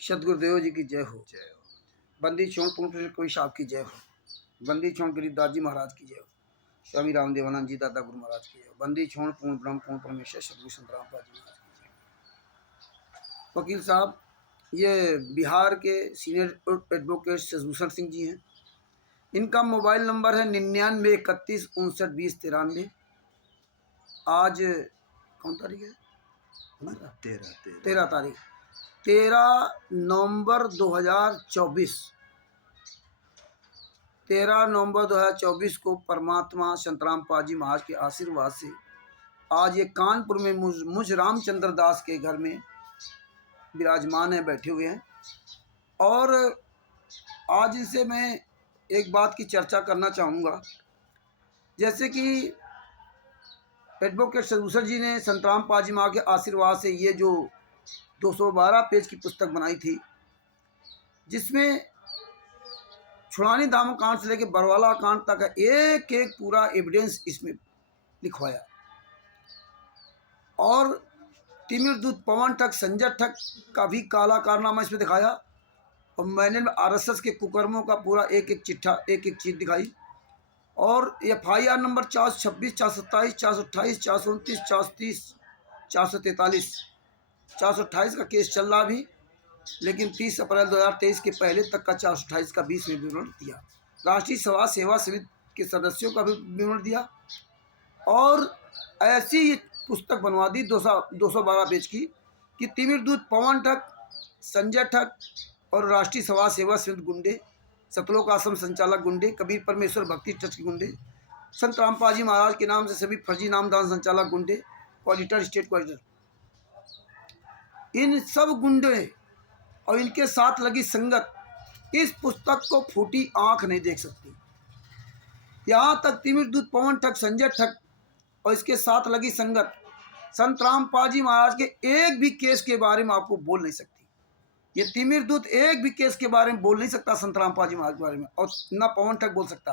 सदगुरुदेव जी की जय हो। बंदी छोड़ पूर्ण कोई साहब की जय हो। बंदी छोड़ गरीबदास जी महाराज की जय हो। स्वामी रामदेवानंद जी दादा गुरु महाराज की जय हो। बंदी छोड़ पूर्ण ब्रह्म पूर्ण परमेश्वर सदगुरु संत रामपाल जी महाराज की जय। वकील साहब, ये बिहार के सीनियर एडवोकेट शशिभूषण सिंह जी हैं। इनका मोबाइल नंबर है 99 31 59 20 93। आज कौन तारीख है? 13 तारीख 13 नवंबर 2024 को परमात्मा संतराम पाल जी महाराज के आशीर्वाद से आज ये कानपुर में मुझ रामचंद्र दास के घर में विराजमान है, बैठे हुए हैं। और आज इनसे मैं एक बात की चर्चा करना चाहूँगा। जैसे कि एडवोकेट शशिभूषण जी ने संतराम पाल जी महाराज के आशीर्वाद से ये जो 212 पेज की पुस्तक बनाई थी, जिसमें छुड़ानी धाम कांड से लेकर बरवाला कांड तक का एक एक पूरा एविडेंस इसमें लिखवाया। और तिमिर दूत पवन ठग संजय ठग का भी काला कारनामा इसमें दिखाया। और मैंने आरएसएस के कुकर्मों का पूरा एक एक चिट्ठा, एक एक चीज दिखाई। और FIR नंबर 426 427 428 429 430 443 428 का केस चल रहा भी, लेकिन 30 अप्रैल 2023 के पहले तक का 428 का 20 में विवरण दिया। राष्ट्रीय सभा सेवा समिति के सदस्यों का भी विवरण दिया। और ऐसी ही पुस्तक बनवा दी 212 पेज की कि तिमिर दूत पवन ठग, संजय ठग और राष्ट्रीय सभा सेवा समिति गुंडे, सतलोक आश्रम संचालक गुंडे, कबीर परमेश्वर भक्ति ट्रस्ट के गुंडे, संत रामपाल जी महाराज के नाम से सभी फर्जी नामदान संचालक गुंडे, ऑडिटर, स्टेट ऑडिटर, इन सब गुंडे और इनके साथ लगी संगत इस पुस्तक को फूटी आंख नहीं देख सकती। यहाँ तक तिमिर दूत पवन ठग, संजय ठग और इसके साथ लगी संगत संत रामपाल जी महाराज के एक भी केस के बारे में आपको बोल नहीं सकती। ये तिमिर दूत एक भी केस के बारे में बोल नहीं सकता संत रामपाल जी महाराज के बारे में। और न पवन ठग बोल सकता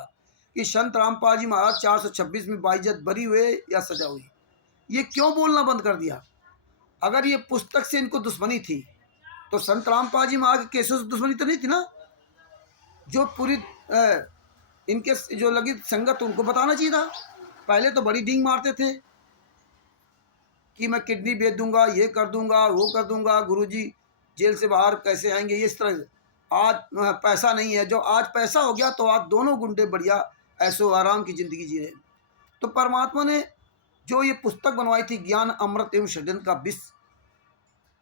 कि संत रामपाल जी महाराज 426 में बाइज्जत बरी हुए या सजा हुई। ये क्यों बोलना बंद कर दिया? अगर ये पुस्तक से इनको दुश्मनी थी तो संत रामपाल जी महाराज के केसों से दुश्मनी तो नहीं थी ना। जो पूरी इनके जो लगी संगत उनको बताना चाहिए था। पहले तो बड़ी डींग मारते थे कि मैं किडनी बेच दूंगा, ये कर दूंगा, वो कर दूंगा, गुरुजी जेल से बाहर कैसे आएंगे, इस तरह से। आज पैसा नहीं है, जो आज पैसा हो गया तो आज दोनों गुंडे बढ़िया ऐशो आराम की जिंदगी जी रहे। तो परमात्मा ने जो ये पुस्तक बनवाई थी ज्ञान अमृत एवं षड्यंत्र का विष,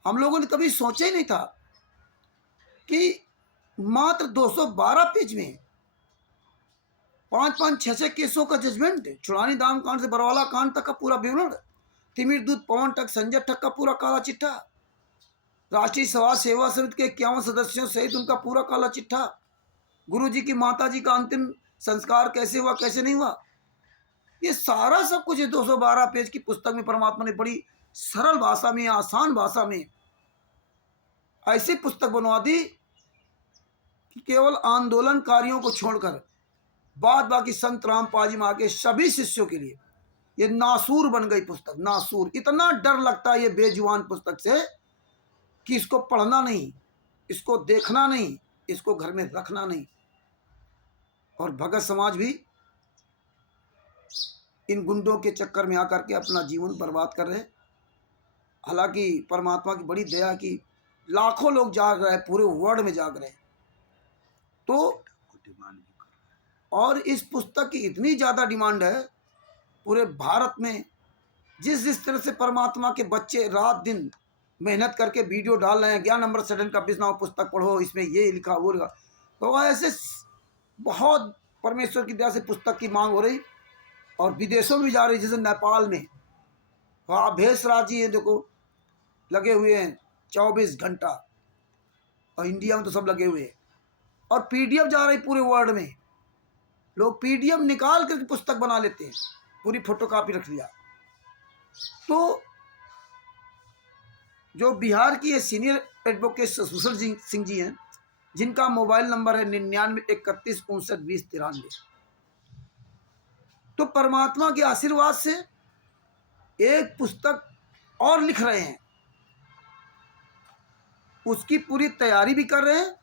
हम लोगों ने कभी सोचा ही नहीं था कि मात्र 212 पेज में 5-5 6-6 केसों का जजमेंट, छुड़ानी धाम कांड से बरवाला कांड तक का पूरा विवरण, तिमिर दूत पवन ठग, संजय ठग का पूरा काला चिट्ठा, राष्ट्रीय सभा सेवा समिति के 51 सदस्यों सहित उनका पूरा काला चिट्ठा, गुरुजी की माता जी का अंतिम संस्कार कैसे हुआ कैसे नहीं हुआ, ये सारा सब कुछ 212 पेज की पुस्तक में परमात्मा ने बड़ी सरल भाषा में, आसान भाषा में ऐसी पुस्तक बनवा दी कि केवल आंदोलनकारियों को छोड़कर बाद बाकी संत रामपाल जी महाराज के सभी शिष्यों के लिए ये नासूर बन गई पुस्तक। नासूर, इतना डर लगता है ये बेजुबान पुस्तक से कि इसको पढ़ना नहीं, इसको देखना नहीं, इसको घर में रखना नहीं। और भगत समाज भी इन गुंडों के चक्कर में आकर के अपना जीवन बर्बाद कर रहे हैं। हालांकि परमात्मा की बड़ी दया की लाखों लोग जाग रहे हैं, पूरे वर्ल्ड में जाग रहे हैं। तो और इस पुस्तक की इतनी ज़्यादा डिमांड है पूरे भारत में। जिस तरह से परमात्मा के बच्चे रात दिन मेहनत करके वीडियो डाल रहे हैं, ज्ञान अमृत षड्यंत्र का विष नाम पुस्तक पढ़ो, इसमें ये लिखा वो लिखा, तो ऐसे बहुत परमेश्वर की दया से पुस्तक की मांग हो रही और विदेशों में भी जा रही। जैसे नेपाल में भेषराज जी हैं, देखो लगे हुए हैं 24 घंटा, और इंडिया में तो सब लगे हुए हैं। और PDF जा रही पूरे वर्ल्ड में। लोग PDF निकाल कर पुस्तक बना लेते हैं, पूरी फोटोकॉपी रख लिया। तो जो बिहार की ये सीनियर एडवोकेट शशिभूषण सिंह जी हैं, जिनका मोबाइल नंबर है 99 31 59 20 93, तो परमात्मा के आशीर्वाद से एक पुस्तक और लिख रहे हैं उसकी पूरी तैयारी भी कर रहे हैं,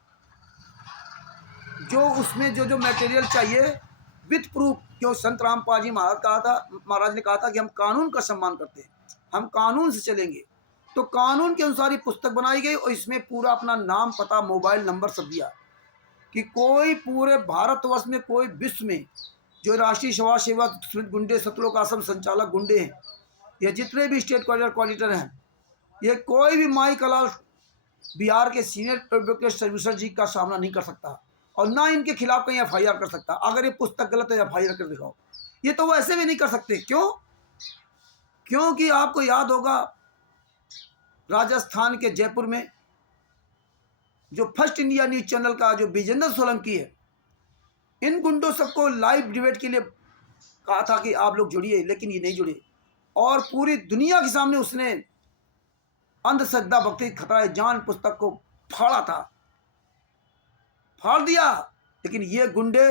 जो उसमें जो जो मटेरियल चाहिए विथ प्रूफ। जो संत रामपाल जी महाराज ने कहा था कि हम कानून का सम्मान करते हैं, हम कानून से चलेंगे, तो कानून के अनुसार ही पुस्तक बनाई गई और इसमें पूरा अपना नाम, पता, मोबाइल नंबर सब दिया कि कोई पूरे भारतवर्ष में, कोई विश्व में जो राष्ट्रीय समाज सेवा गुंडे, सतलोक आश्रम संचालक गुंडे हैं, ये जितने भी स्टेट कोऑर्डिनेटर हैं, ये कोई भी माई कलाल बिहार के सीनियर एडवोकेट सर्विसर जी का सामना नहीं कर सकता और ना इनके खिलाफ कहीं एफआईआर कर सकता। अगर ये पुस्तक गलत है एफआईआर कर दिखाओ, ये तो वैसे भी नहीं कर सकते। क्यों? क्योंकि आपको याद होगा राजस्थान के जयपुर में जो फर्स्ट इंडिया न्यूज चैनल का जो विजेंद्र सोलंकी है, इन गुंडों सबको लाइव डिबेट के लिए कहा था कि आप लोग जुड़िए, लेकिन ये नहीं जुड़े और पूरी दुनिया के सामने उसने अंधश्रद्धा भक्ति खतरा जान पुस्तक को फाड़ा था, फाड़ दिया। लेकिन ये गुंडे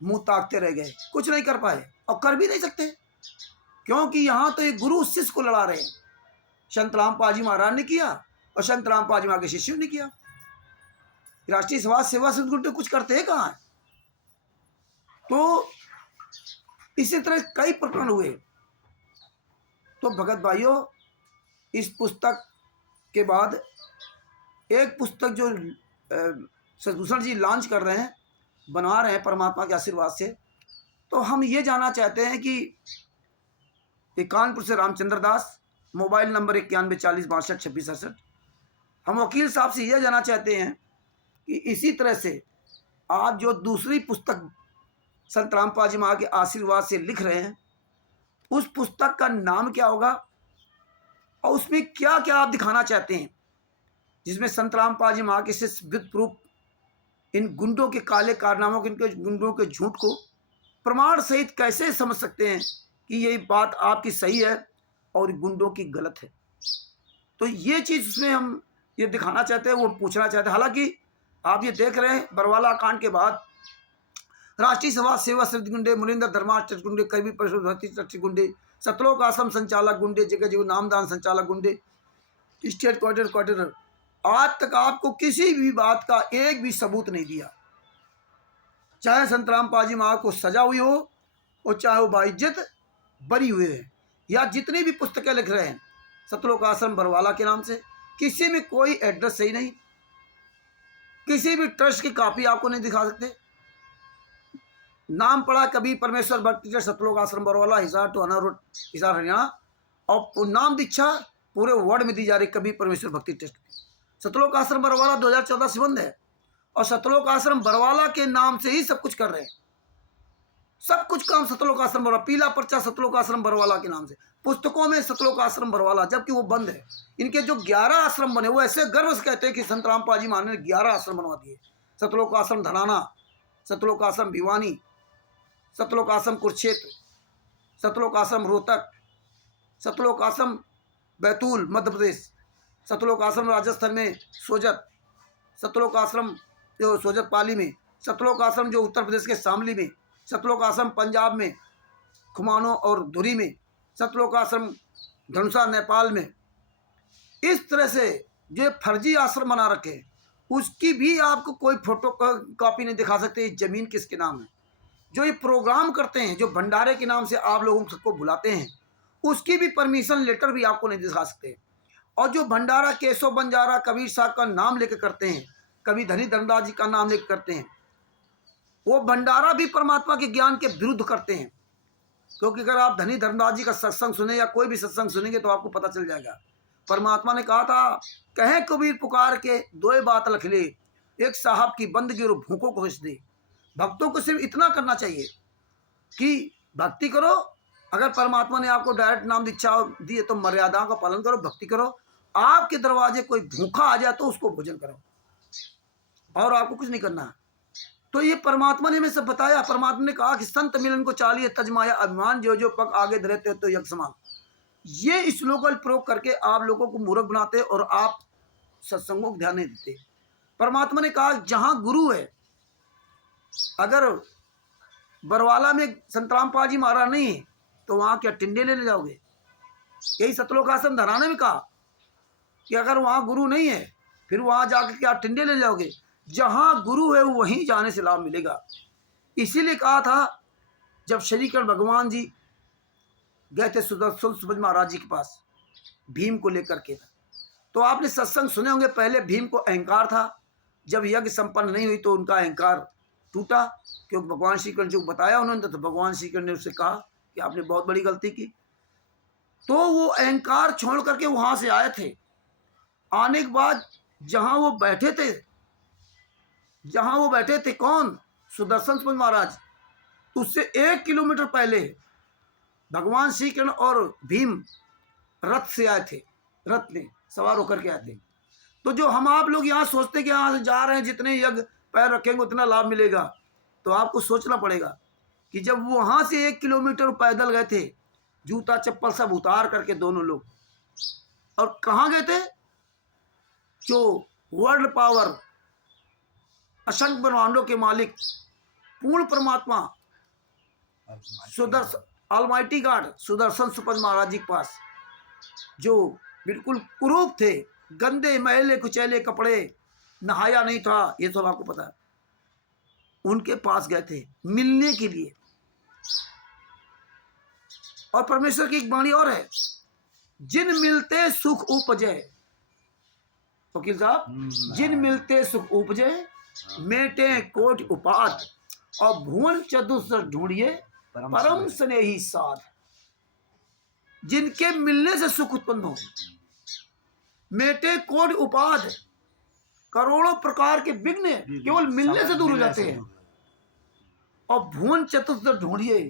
मुंह ताकते रह गए, कुछ नहीं कर पाए और कर भी नहीं सकते, क्योंकि यहाँ तो एक गुरु शिष्य को लड़ा रहे हैं। संत रामपाल जी महाराज ने किया और संत रामपाल जी महाराज के शिष्यों ने किया। राष्ट्रीय समाज सेवा से गुंडे कुछ करते हैं कहाँ? तो इसी तरह कई प्रकरण हुए। तो भगत भाइयों, इस पुस्तक के बाद एक पुस्तक जो सदभूषण जी लॉन्च कर रहे हैं, बना रहे हैं परमात्मा के आशीर्वाद से, तो हम ये जानना चाहते हैं कि कानपुर से रामचंद्र दास, मोबाइल नंबर 9140626667। हम वकील साहब से यह जानना चाहते हैं कि इसी तरह से आप जो दूसरी पुस्तक संत रामपाल जी महाराज के आशीर्वाद से लिख रहे हैं, उस पुस्तक का नाम क्या होगा और उसमें क्या क्या आप दिखाना चाहते हैं, जिसमें संत रामपाल जी महाराज के शिष्य विद प्रूफ इन गुंडों के काले कारनामों को, इनके गुंडों के झूठ को प्रमाण सहित कैसे समझ सकते हैं कि ये बात आपकी सही है और गुंडों की गलत है। तो ये चीज़ उसमें हम ये दिखाना चाहते हैं, वो पूछना चाहते हैं। हालांकि आप ये देख रहे हैं बरवाला कांड के बाद राष्ट्रीय समाज सेवा समिति गुंडे, मुनिंदर धर्मार्थ गुंडे, कवि परिषद भर्ती ट्रस्ट गुंडे, सतलोक आश्रम संचालक गुंडे, जगह जगह नामदान संचालक गुंडे, स्टेट कोऑर्डिनेटर, आज तक आपको किसी भी बात का एक भी सबूत नहीं दिया। चाहे संत रामपाल जी महाराज को सजा हुई हो और चाहे वो बाइज्जत बरी हुए हैं, या जितनी भी पुस्तकें लिख रहे हैं सतलोक आश्रम बरवाला के नाम से, किसी में कोई एड्रेस सही नहीं, किसी भी ट्रस्ट की कॉपी आपको नहीं दिखा सकते। नाम पड़ा कभी परमेश्वर भक्ति ट्रस्ट सतलोक आश्रम बरवाला, हिसार टू अना रोड, हिसार हरियाणा, और नाम दीक्षा पूरे वर्ल्ड में दी जा रही कभी परमेश्वर भक्ति ट्रस्ट। सतलोक आश्रम बरवाला 2014 से बंद है और सतलोक आश्रम बरवाला के नाम से ही सब कुछ कर रहे हैं, सब कुछ काम सतलोक आश्रम बरवाला, पीला पर्चा सतलोक आश्रम बरवाला के नाम से, पुस्तकों में सतलोक आश्रम बरवाला, जबकि वो बंद है। इनके जो 11 आश्रम बने, वो ऐसे गर्व से कहते हैं कि संत रामपाल जी महाराज ने 11 आश्रम बनवा दिए। सतलोक आश्रम धनाना, सतलोक आश्रम भिवानी, सतलोक आश्रम कुरुक्षेत्र, सतलोक आश्रम रोहतक, सतलोक आश्रम बैतूल मध्य प्रदेश, सतलोक आश्रम राजस्थान में सोजत, सतलोक आश्रम जो सोजत पाली में, सतलोक आश्रम जो उत्तर प्रदेश के शामली में, सतलोक आश्रम पंजाब में खुमानो और धुरी में, सतलोक आश्रम धनुषा नेपाल में। इस तरह से जो फर्जी आश्रम बना रखे, उसकी भी आपको कोई फोटो कॉपी नहीं दिखा सकते। जमीन किसके नाम है? जो ये प्रोग्राम करते हैं, जो भंडारे के नाम से आप लोगों सबको बुलाते हैं, उसकी भी परमिशन लेटर भी आपको नहीं दिखा सकते। और जो भंडारा केशव बंजारा कबीर साहब का नाम लेकर करते हैं, कभी धनी धनराज जी का नाम लेकर करते हैं, वो भंडारा भी परमात्मा के ज्ञान के विरुद्ध करते हैं। क्योंकि अगर आप धनी धनराज जी का सत्संग सुने या कोई भी सत्संग सुनेंगे तो आपको पता चल जाएगा। परमात्मा ने कहा था, कहे कबीर पुकार के दो बात लख ले, एक साहब की बंदगी और भूखों को हंस दे। भक्तों को सिर्फ इतना करना चाहिए कि भक्ति करो। अगर परमात्मा ने आपको डायरेक्ट नाम दीक्षा दी है तो मर्यादाओं का पालन करो, भक्ति करो। आपके दरवाजे कोई भूखा आ जाए तो उसको भोजन करो, और आपको कुछ नहीं करना। तो ये परमात्मा ने हमें सब बताया। परमात्मा ने कहा कि संत मिलन को चालिए तजमाया अभिमान, जो जो पग आगे धरते हो तो यज्ञ समान। ये श्लोक का प्रयोग करके आप लोगों को मूर्ख बनाते और आप सत्संगों को ध्यान नहीं देते। परमात्मा ने कहा जहां गुरु है, अगर बरवाला में संत रामपाल जी महाराज नहीं है तो वहां क्या टिंडे लेने जाओगे? यही सतलोक आश्रम धराने में कहा कि अगर वहां गुरु नहीं है फिर वहाँ जाकर के आप टिंडे ले जाओगे? जहाँ गुरु है वहीं जाने से लाभ मिलेगा। इसीलिए कहा था जब श्री कृष्ण भगवान जी गए थे सुदर्शन सुपज महाराज जी के पास भीम को लेकर के, तो आपने सत्संग सुने होंगे। पहले भीम को अहंकार था, जब यज्ञ संपन्न नहीं हुई तो उनका अहंकार टूटा, क्योंकि भगवान श्री कृष्ण जो बताया उन्होंने, तो भगवान श्री कृष्ण ने उससे कहा कि आपने बहुत बड़ी गलती की। तो वो अहंकार छोड़ करके वहां से आए थे। आने के बाद जहां वो बैठे थे, कौन? सुदर्शन सुपज महाराज। उससे 1 किलोमीटर पहले भगवान श्री कृष्ण और भीम रथ से आए थे, रथ में सवार होकर के आए थे। तो जो हम आप लोग यहाँ सोचते कि यहाँ से जा रहे हैं, जितने यज्ञ पैर रखेंगे उतना लाभ मिलेगा, तो आपको सोचना पड़ेगा कि जब वहां से 1 किलोमीटर पैदल गए थे, जूता चप्पल सब उतार करके दोनों लोग, और कहाँ गए थे? जो वर्ल्ड पावर, असंख्य ब्रह्मांडों के मालिक, पूर्ण परमात्मा, सुदर्शन ऑलमाइटी गॉड सुदर्शन सुपज महाराज जी के पास, जो बिल्कुल कुरूप थे, गंदे मैले कुचैले कपड़े, नहाया नहीं था, ये सब आपको पता है। उनके पास गए थे मिलने के लिए। और परमेश्वर की एक वाणी और है, जिन मिलते सुख उपजे, वकील साहब, जिन मिलते सुख उपजे, मेटे कोट उपाद, और भुवन चतुर्थ ढूंढिए परम स्नेही साध। जिनके मिलने से सुख उत्पन्न हो, मेटे कोट उपाद, करोड़ों प्रकार के विघ्न केवल मिलने से दूर हो जाते हैं। और भुवन चतुर्थ ढूंढिए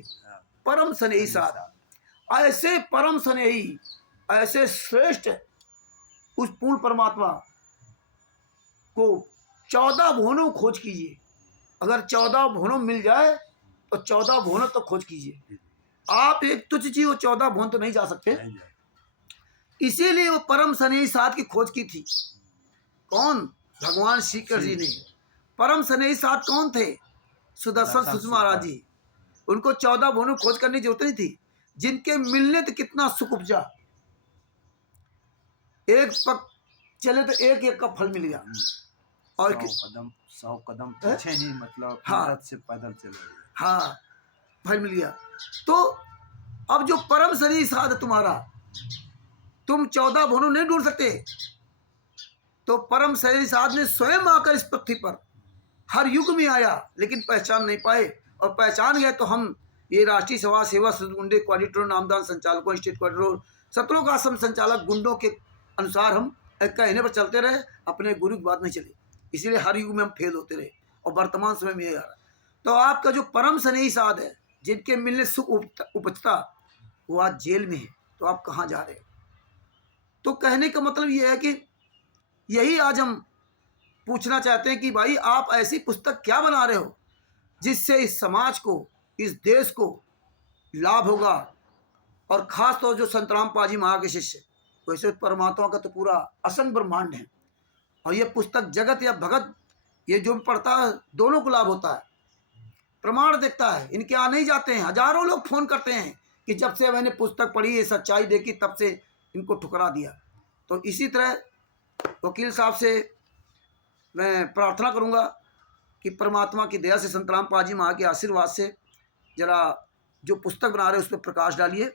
परम स्नेही साध। ऐसे परम स्नेही, ऐसे श्रेष्ठ उस पूर्ण परमात्मा को 14 भुवनों खोज कीजिए। अगर 14 भुवनों मिल जाए तो 14 भुवनों तो खोज कीजिए। आप एक तुच्छ चीज, वो 14 भुवन तो नहीं जा सकते। इसीलिए वो परम स्नेही साध की खोज की थी। कौन? भगवान श्री कृष्ण जी ने। परम स्नेही साध कौन थे? सुदर्शन सुपज महाराज जी। उनको 14 भुवनों खोज करने की जरूरत नहीं थी। जिनके मिलने तो कितना सुख उपजा। एक पग चले तो एक एक का फल मिल गया। और 100 कदम पीछे ही, मतलब हाँ, रथ से पैदल चले, हाँ, फल मिल गया। तो अब जो परम स्नेही साध है तुम्हारा, तुम 14 भुवनों नहीं ढूंढ सकते। तो परम स्नेही साध ने स्वयं आकर इस पृथ्वी पर हर युग में आया, लेकिन पहचान नहीं पाए। और पहचान गए तो हम ये राष्ट्रीय समाज सेवा गुंडे क्वालिटर नामदान संचालकों, स्टेट क्वालिटर, सत्रों का आश्रम संचालक गुंडों के अनुसार हम कहने पर चलते रहे, अपने गुरु की बात नहीं चली। इसीलिए हर युग में हम फेल होते रहे, और वर्तमान समय में ये आ रहा। तो आपका जो परम स्नेही साध है, जिनके मिलने सुख उपजता, वो आज जेल में है। तो आप कहाँ जा रहे हो? तो कहने का मतलब ये है कि यही आज हम पूछना चाहते हैं कि भाई आप ऐसी पुस्तक क्या बना रहे हो जिससे इस समाज को, इस देश को लाभ होगा। और खास तौर जो संतराम पाजी महा के शिष्य, वैसे परमात्मा का तो पूरा असंख्य ब्रह्मांड है। और ये पुस्तक जगत या भगत, ये जो भी पढ़ता है दोनों को लाभ होता है। प्रमाण देखता है, इनके यहाँ नहीं जाते हैं। हजारों लोग फोन करते हैं कि जब से मैंने पुस्तक पढ़ी, ये सच्चाई देखी, तब से इनको ठुकरा दिया। तो इसी तरह वकील साहब से मैं प्रार्थना करूंगा कि परमात्मा की दया से, संतराम पाजी महा के आशीर्वाद से, जरा जो पुस्तक बना रहे उस पर प्रकाश डालिए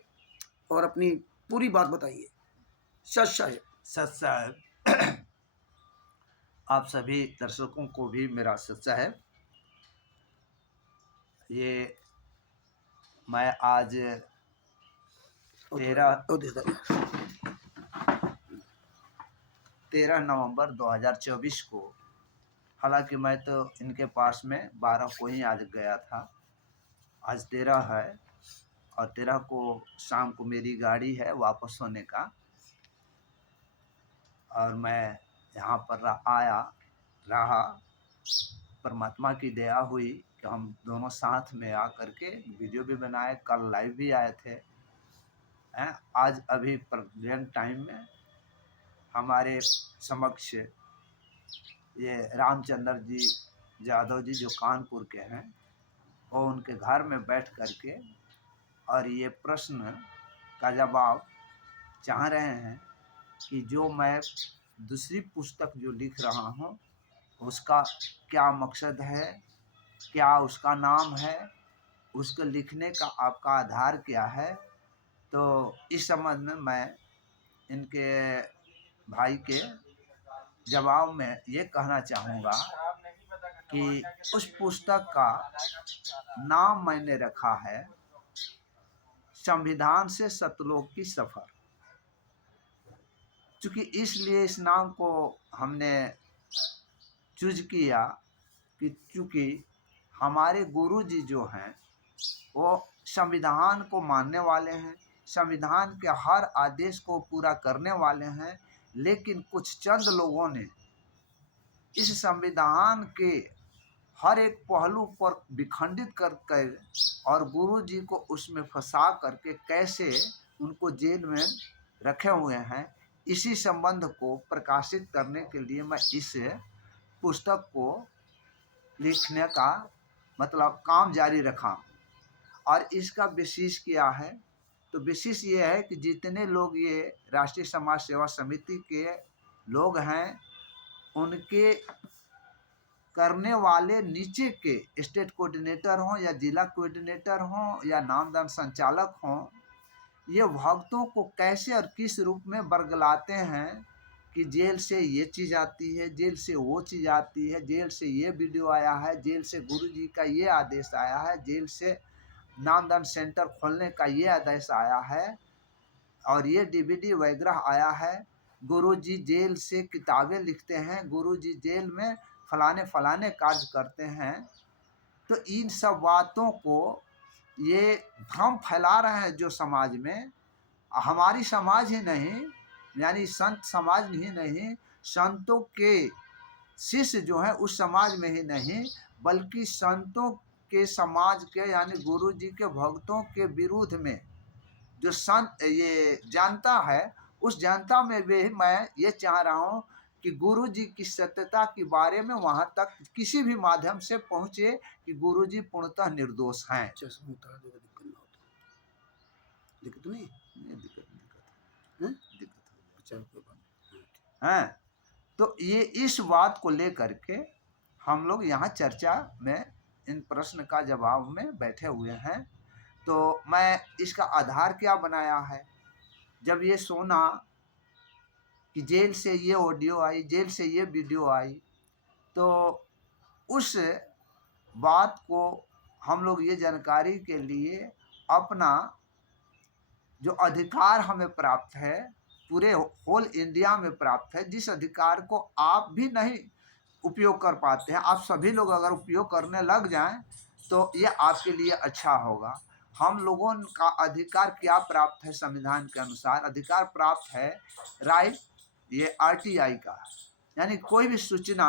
और अपनी पूरी बात बताइए। सच साहब। आप सभी दर्शकों को भी मेरा सच्चा है। ये मैं आज 13 नवंबर 2024 को, हालांकि मैं तो इनके पास में 12 को ही आज गया था। आज 13 है, और 13 को शाम को मेरी गाड़ी है वापस होने का, और मैं यहाँ पर आया रहा। परमात्मा की दया हुई कि हम दोनों साथ में आकर के वीडियो भी बनाए, कल लाइव भी आए थे। आज अभी प्रेजेंट टाइम में हमारे समक्ष ये रामचंद्र जी यादव जी, जो कानपुर के हैं, वो उनके घर में बैठ करके और ये प्रश्न का जवाब चाह रहे हैं कि जो मैं दूसरी पुस्तक जो लिख रहा हूँ उसका क्या मकसद है, क्या उसका नाम है, उसको लिखने का आपका आधार क्या है, तो इस संबंध में मैं इनके भाई के जवाब में ये कहना चाहूँगा कि उस पुस्तक का नाम मैंने रखा है संविधान से सतलोक की सफ़र। चूँकि इसलिए इस नाम को हमने चूज किया कि चूँकि हमारे गुरुजी जो हैं वो संविधान को मानने वाले हैं, संविधान के हर आदेश को पूरा करने वाले हैं, लेकिन कुछ चंद लोगों ने इस संविधान के हर एक पहलू पर विखंडित करके और गुरुजी को उसमें फंसा करके कैसे उनको जेल में रखे हुए हैं, इसी संबंध को प्रकाशित करने के लिए मैं इस पुस्तक को लिखने का मतलब काम जारी रखा। और इसका विशेष क्या है, तो विशेष ये है कि जितने लोग ये राष्ट्रीय समाज सेवा समिति के लोग हैं, उनके करने वाले नीचे के स्टेट कोऑर्डिनेटर हों या जिला कोऑर्डिनेटर हों या नामदान संचालक हों, ये भक्तों को कैसे और किस रूप में बरगलाते हैं कि जेल से ये चीज़ आती है, जेल से वो चीज़ आती है, जेल से ये वीडियो आया है, जेल से गुरुजी का ये आदेश आया है, जेल से नामदान सेंटर खोलने का ये आदेश आया है और ये डीवीडी वगैरह आया है, गुरुजी जेल से किताबें लिखते हैं, गुरुजी जेल में फलाने फलाने कार्य करते हैं। तो इन सब बातों को ये भ्रम फैला रहे हैं जो समाज में, हमारी समाज ही नहीं यानी संत समाज ही नहीं, संतों के शिष्य जो हैं उस समाज में ही नहीं बल्कि संतों के समाज के यानी गुरुजी के भक्तों के विरुद्ध में जो संत ये जानता है, उस जनता में भी मैं ये चाह रहा हूँ कि गुरुजी की सत्यता के बारे में वहाँ तक किसी भी माध्यम से पहुँचे कि गुरुजी पूर्णतः निर्दोष हैं। चश्मा उतार देगा, दिक्कत ना होता, दिक्कत नहीं दिक्कत है? दिक्कत अच्छा कोई बात नहीं। हैं। तो ये इस बात को लेकर के हम लोग यहाँ चर्चा में इन प्रश्न का जवाब में बैठे हुए हैं। तो मैं इसका आधार क्या बनाया है, जब ये सुना कि जेल से ये ऑडियो आई, जेल से ये वीडियो आई, तो उस बात को हम लोग ये जानकारी के लिए अपना जो अधिकार हमें प्राप्त है, पूरे होल इंडिया में प्राप्त है, जिस अधिकार को आप भी नहीं उपयोग कर पाते हैं, आप सभी लोग अगर उपयोग करने लग जाएं तो ये आपके लिए अच्छा होगा। हम लोगों का अधिकार क्या प्राप्त है, संविधान के अनुसार अधिकार प्राप्त है राइट ये आरटीआई का, यानी कोई भी सूचना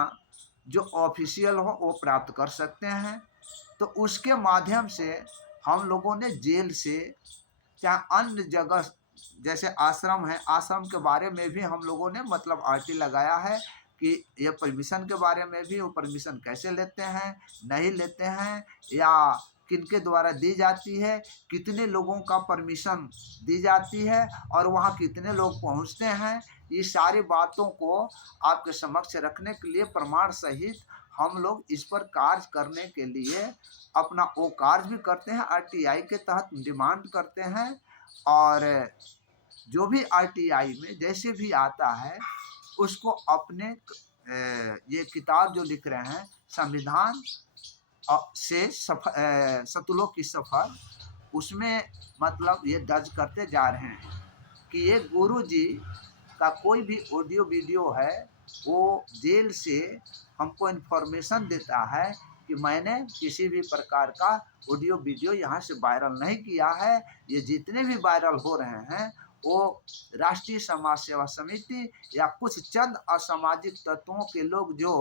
जो ऑफिशियल हो वो प्राप्त कर सकते हैं। तो उसके माध्यम से हम लोगों ने जेल से चाहे अन्य जगह जैसे आश्रम है, आश्रम के बारे में भी हम लोगों ने मतलब आरटी लगाया है कि ये परमिशन के बारे में भी, वो परमिशन कैसे लेते हैं, नहीं लेते हैं या किनके द्वारा दी जाती है, कितने लोगों का परमिशन दी जाती है और वहाँ कितने लोग पहुँचते हैं, ये सारी बातों को आपके समक्ष रखने के लिए प्रमाण सहित हम लोग इस पर कार्य करने के लिए अपना वो कार्य भी करते हैं, आरटीआई के तहत डिमांड करते हैं। और जो भी आरटीआई में जैसे भी आता है उसको अपने ये किताब जो लिख रहे हैं संविधान से सतलोक की सफ़र, उसमें मतलब ये दर्ज करते जा रहे हैं कि ये गुरुजी का कोई भी ऑडियो वीडियो है वो जेल से हमको इन्फॉर्मेशन देता है कि मैंने किसी भी प्रकार का ऑडियो वीडियो यहाँ से वायरल नहीं किया है, ये जितने भी वायरल हो रहे हैं वो राष्ट्रीय समाज सेवा समिति या कुछ चंद असामाजिक तत्वों के लोग जो